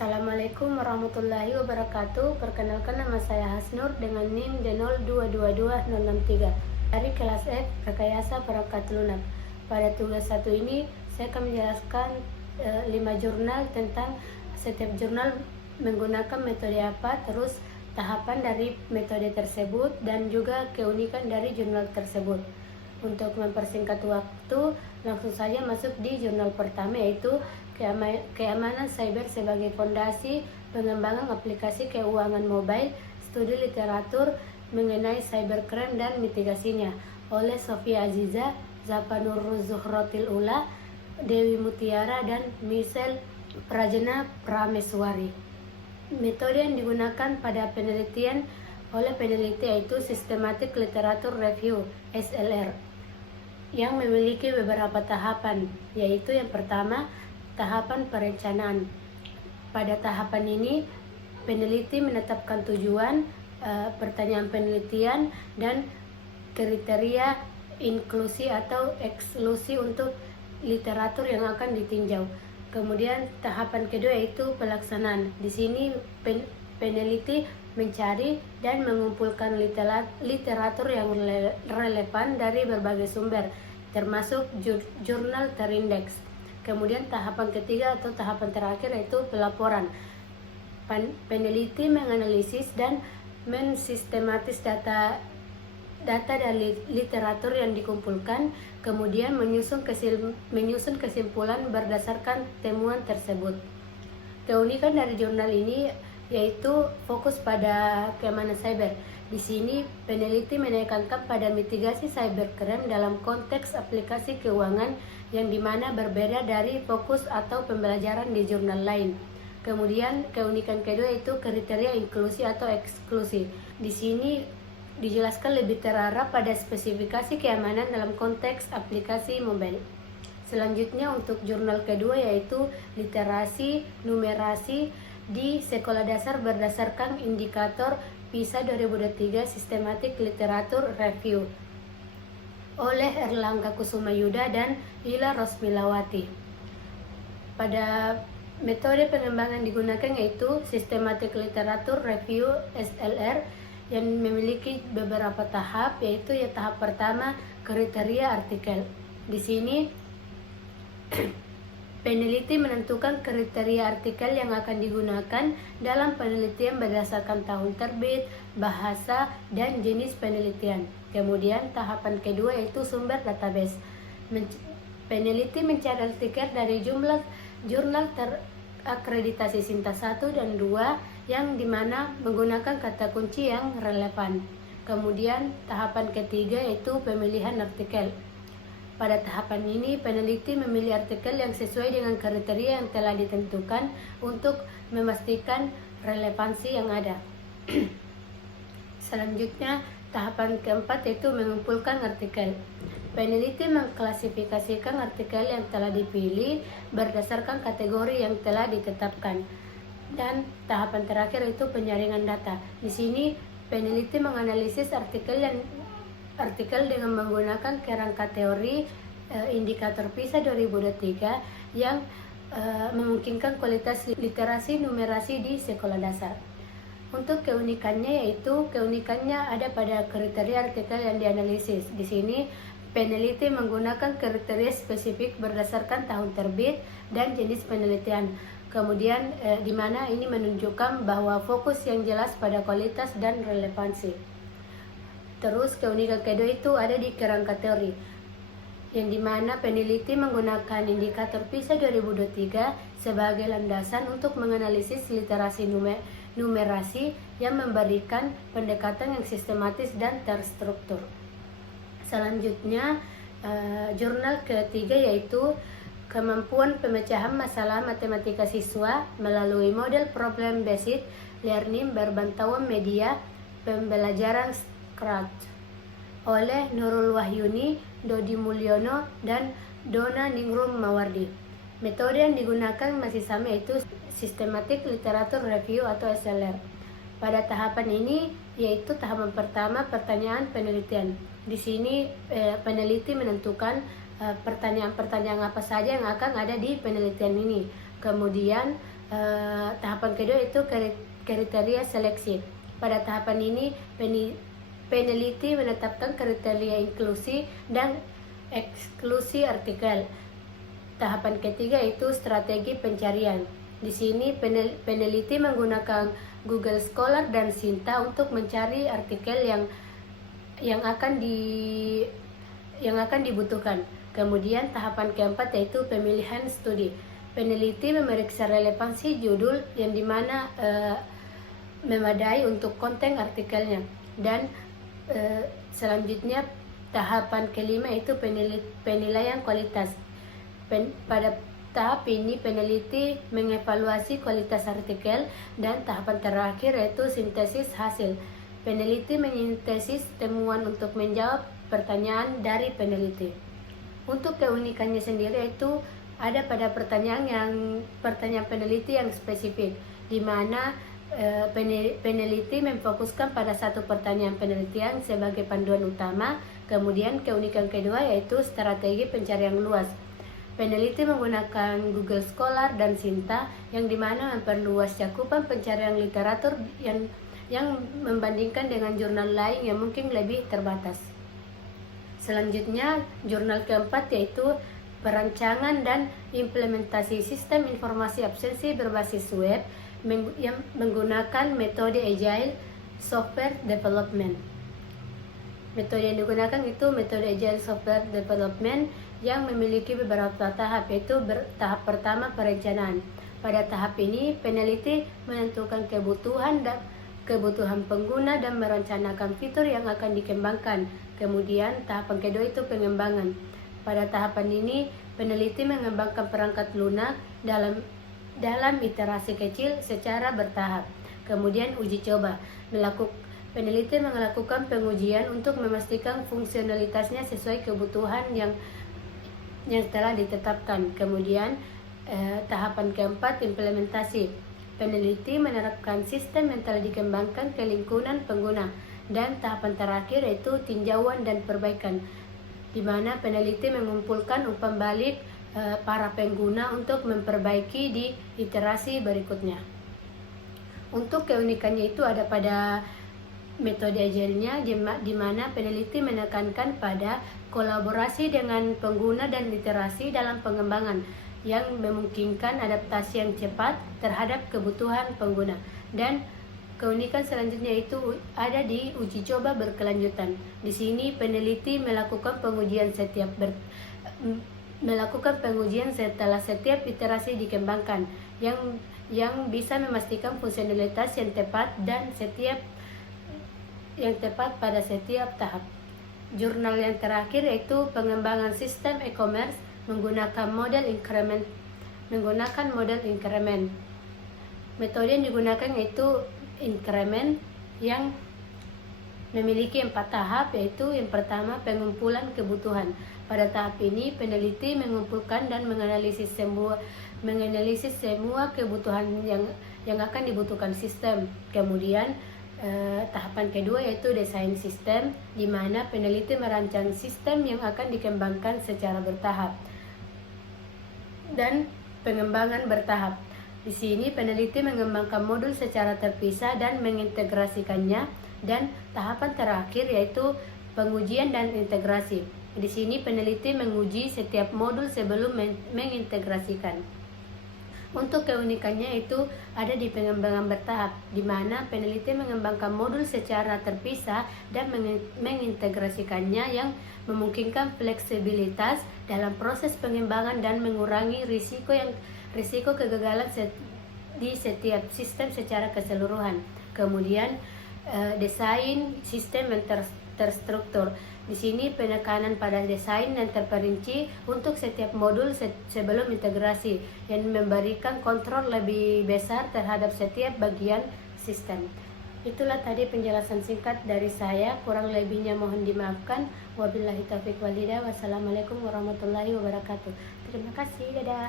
Assalamualaikum warahmatullahi wabarakatuh. Perkenalkan, nama saya Hasnur dengan NIM D0222-063 dari kelas F Rekayasa Perangkat Lunak. Pada tugas 1 ini saya akan menjelaskan 5 jurnal tentang setiap jurnal menggunakan metode apa, terus tahapan dari metode tersebut, dan juga keunikan dari jurnal tersebut. Untuk mempersingkat waktu, langsung saja masuk di jurnal pertama, yaitu Keamanan Cyber sebagai Fondasi Pengembangan Aplikasi Keuangan Mobile, Studi Literatur Mengenai Cybercrime dan Mitigasinya, oleh Sofia Aziza, Zapanur Zuhrotil Ula, Dewi Mutiara, dan Michelle Prajana Prameswari. Metode yang digunakan pada penelitian oleh peneliti yaitu Systematic Literature Review (SLR), yang memiliki beberapa tahapan, yaitu yang pertama, tahapan perencanaan. Pada tahapan ini, peneliti menetapkan tujuan, pertanyaan penelitian, dan kriteria inklusi atau eksklusi untuk literatur yang akan ditinjau. Kemudian tahapan kedua yaitu pelaksanaan. Di sini peneliti mencari dan mengumpulkan literatur yang relevan dari berbagai sumber, termasuk jurnal terindeks. Kemudian tahapan ketiga atau tahapan terakhir yaitu pelaporan. Peneliti menganalisis dan mensistematis data dari literatur yang dikumpulkan, kemudian menyusun kesimpulan berdasarkan temuan tersebut. Keunikan dari jurnal ini yaitu fokus pada keamanan cyber. Di sini peneliti menekankan pada mitigasi cybercrime dalam konteks aplikasi keuangan, yang dimana berbeda dari fokus atau pembelajaran di jurnal lain. Kemudian keunikan kedua yaitu kriteria inklusi atau eksklusi. Di sini dijelaskan lebih terarah pada spesifikasi keamanan dalam konteks aplikasi mobile. Selanjutnya untuk jurnal kedua yaitu literasi numerasi di sekolah dasar berdasarkan indikator PISA 2023 Systematic Literature Review oleh Erlangga Kusumayuda dan Ila Rosmilawati. Pada metode pengembangan digunakan yaitu Systematic Literature Review (SLR) yang memiliki beberapa tahap, yaitu ya tahap pertama, kriteria artikel. Di sini peneliti menentukan kriteria artikel yang akan digunakan dalam penelitian berdasarkan tahun terbit, bahasa, dan jenis penelitian. Kemudian tahapan kedua yaitu sumber database. Peneliti mencari artikel dari jumlah jurnal terakreditasi Sinta 1 dan 2 yang dimana menggunakan kata kunci yang relevan. Kemudian tahapan ketiga yaitu pemilihan artikel. Pada tahapan ini, peneliti memilih artikel yang sesuai dengan kriteria yang telah ditentukan untuk memastikan relevansi yang ada. Selanjutnya, tahapan keempat yaitu mengumpulkan artikel. Peneliti mengklasifikasikan artikel yang telah dipilih berdasarkan kategori yang telah ditetapkan. Dan tahapan terakhir yaitu penyaringan data. Di sini, peneliti menganalisis artikel dengan menggunakan kerangka teori indikator PISA 2023 yang memungkinkan kualitas literasi numerasi di sekolah dasar. Untuk keunikannya yaitu keunikannya ada pada kriteria artikel yang dianalisis. Di sini peneliti menggunakan kriteria spesifik berdasarkan tahun terbit dan jenis penelitian. Kemudian di mana ini menunjukkan bahwa fokus yang jelas pada kualitas dan relevansi. Terus keunikan kedua itu ada di kerangka teori, yang dimana peneliti menggunakan indikator PISA 2023 sebagai landasan untuk menganalisis literasi numerasi yang memberikan pendekatan yang sistematis dan terstruktur. Selanjutnya jurnal ketiga yaitu kemampuan pemecahan masalah matematika siswa melalui model problem based learning berbantuan media pembelajaran oleh Nurul Wahyuni, Dodi Mulyono, dan Dona Ningrum Mawardi. Metode yang digunakan masih sama yaitu Systematic Literature Review atau SLR. Pada tahapan ini yaitu tahapan pertama, pertanyaan penelitian. Di sini peneliti menentukan pertanyaan-pertanyaan apa saja yang akan ada di penelitian ini. Kemudian tahap tahapan kedua itu kriteria seleksi. Pada tahapan ini peneliti menetapkan kriteria inklusi dan eksklusi artikel. Tahapan ketiga itu strategi pencarian. Di sini peneliti menggunakan Google Scholar dan Sinta untuk mencari artikel yang akan dibutuhkan. Kemudian tahapan keempat yaitu pemilihan studi. Peneliti memeriksa relevansi judul yang dimana memadai untuk konten artikelnya. Dan selanjutnya tahapan kelima itu penilaian kualitas. Pada tahap ini peneliti mengevaluasi kualitas artikel, dan tahapan terakhir yaitu sintesis hasil. Peneliti menyintesis temuan untuk menjawab pertanyaan dari peneliti. Untuk keunikannya sendiri itu ada pada pertanyaan peneliti yang spesifik, di mana peneliti memfokuskan pada satu pertanyaan penelitian sebagai panduan utama. Kemudian keunikan kedua yaitu strategi pencarian luas. Peneliti menggunakan Google Scholar dan Sinta yang dimana memperluas cakupan pencarian literatur yang membandingkan dengan jurnal lain yang mungkin lebih terbatas. Selanjutnya jurnal keempat yaitu perancangan dan implementasi sistem informasi absensi berbasis web yang menggunakan metode Agile Software Development. Metode yang digunakan itu metode Agile Software Development yang memiliki beberapa tahap, yaitu tahap pertama perencanaan. Pada tahap ini peneliti menentukan kebutuhan pengguna dan merencanakan fitur yang akan dikembangkan. Kemudian tahapan kedua itu pengembangan. Pada tahapan ini peneliti mengembangkan perangkat lunak dalam iterasi kecil secara bertahap. Kemudian uji coba. Peneliti melakukan pengujian untuk memastikan fungsionalitasnya sesuai kebutuhan yang telah ditetapkan. Kemudian tahapan keempat implementasi. Peneliti menerapkan sistem yang telah dikembangkan ke lingkungan pengguna. Dan tahapan terakhir yaitu tinjauan dan perbaikan, di mana peneliti mengumpulkan umpan balik para pengguna untuk memperbaiki di iterasi berikutnya. Untuk keunikannya itu ada pada metode Agile-nya, di mana peneliti menekankan pada kolaborasi dengan pengguna dan iterasi dalam pengembangan yang memungkinkan adaptasi yang cepat terhadap kebutuhan pengguna. Dan keunikan selanjutnya itu ada di uji coba berkelanjutan. Di sini peneliti melakukan pengujian setelah setiap iterasi dikembangkan yang bisa memastikan fungsionalitas yang tepat pada setiap tahap. Jurnal yang terakhir yaitu pengembangan sistem e-commerce menggunakan model increment. Metode yang digunakan yaitu increment yang memiliki 4 tahap, yaitu yang pertama pengumpulan kebutuhan. Pada tahap ini peneliti mengumpulkan dan menganalisis semua kebutuhan yang akan dibutuhkan sistem. Kemudian tahapan kedua yaitu desain sistem, di mana peneliti merancang sistem yang akan dikembangkan secara bertahap. Dan pengembangan bertahap. Di sini peneliti mengembangkan modul secara terpisah dan mengintegrasikannya. Dan tahapan terakhir yaitu pengujian dan integrasi. Di sini peneliti menguji setiap modul sebelum mengintegrasikan. Untuk keunikannya itu ada di pengembangan bertahap, di mana peneliti mengembangkan modul secara terpisah dan mengintegrasikannya yang memungkinkan fleksibilitas dalam proses pengembangan dan mengurangi risiko kegagalan di setiap sistem secara keseluruhan. Kemudian desain sistem yang terstruktur. Di sini penekanan pada desain yang terperinci untuk setiap modul sebelum integrasi yang memberikan kontrol lebih besar terhadap setiap bagian sistem. Itulah tadi penjelasan singkat dari saya, kurang lebihnya mohon dimaafkan. Wabillahi taufiq wal hidayah. Wassalamualaikum warahmatullahi wabarakatuh. Terima kasih, dadah.